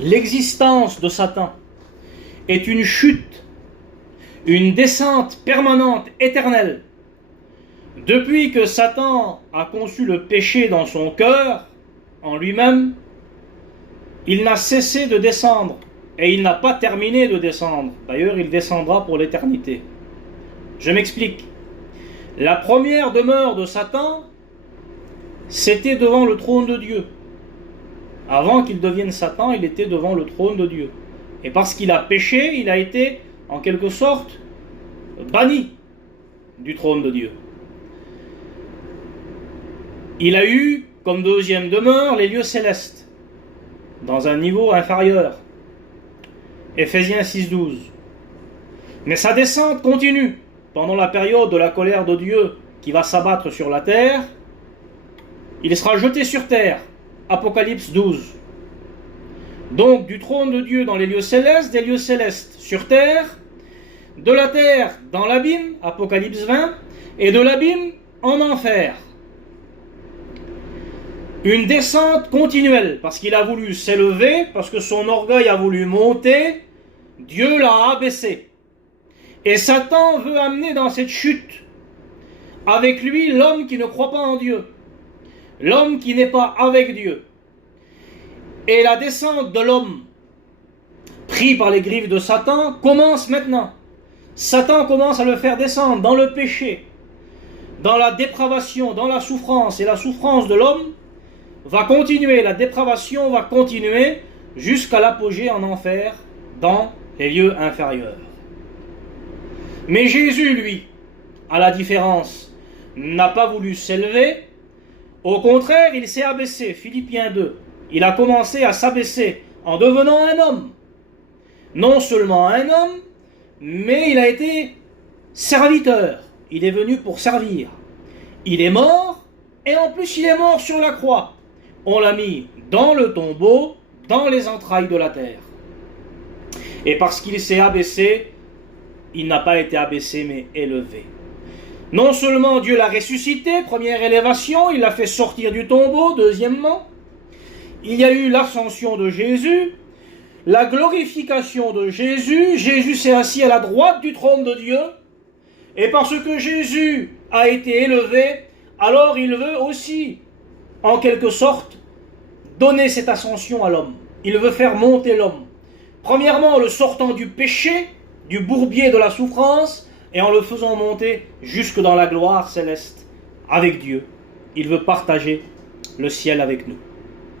L'existence de Satan est une chute, une descente permanente, éternelle. Depuis que Satan a conçu le péché dans son cœur, en lui-même, il n'a cessé de descendre et il n'a pas terminé de descendre. D'ailleurs, il descendra pour l'éternité. Je m'explique. La première demeure de Satan, c'était devant le trône de Dieu. Avant qu'il devienne Satan, il était devant le trône de Dieu. Et parce qu'il a péché, il a été, en quelque sorte, banni du trône de Dieu. Il a eu, comme deuxième demeure, les lieux célestes, dans un niveau inférieur. Éphésiens 6,12. Mais sa descente continue pendant la période de la colère de Dieu qui va s'abattre sur la terre. Il sera jeté sur terre. Apocalypse 12. Donc du trône de Dieu dans les lieux célestes, des lieux célestes sur terre, de la terre dans l'abîme, Apocalypse 20, et de l'abîme en enfer. Une descente continuelle, parce qu'il a voulu s'élever, parce que son orgueil a voulu monter, Dieu l'a abaissé. Et Satan veut amener dans cette chute, avec lui, l'homme qui ne croit pas en Dieu, l'homme qui n'est pas avec Dieu. Et la descente de l'homme, pris par les griffes de Satan, commence maintenant. Satan commence à le faire descendre dans le péché, dans la dépravation, dans la souffrance. Et la souffrance de l'homme va continuer, la dépravation va continuer jusqu'à l'apogée en enfer, dans les lieux inférieurs. Mais Jésus, lui, à la différence, n'a pas voulu s'élever. Au contraire, il s'est abaissé. Philippiens 2. Il a commencé à s'abaisser en devenant un homme. Non seulement un homme, mais il a été serviteur. Il est venu pour servir. Il est mort, et en plus il est mort sur la croix. On l'a mis dans le tombeau, dans les entrailles de la terre. Et parce qu'il s'est abaissé, il n'a pas été abaissé, mais élevé. Non seulement Dieu l'a ressuscité, première élévation, il l'a fait sortir du tombeau, deuxièmement, il y a eu l'ascension de Jésus, la glorification de Jésus, Jésus s'est assis à la droite du trône de Dieu, et parce que Jésus a été élevé, alors il veut aussi, en quelque sorte, donner cette ascension à l'homme. Il veut faire monter l'homme. Premièrement, en le sortant du péché, du bourbier de la souffrance, et en le faisant monter jusque dans la gloire céleste avec Dieu. Il veut partager le ciel avec nous.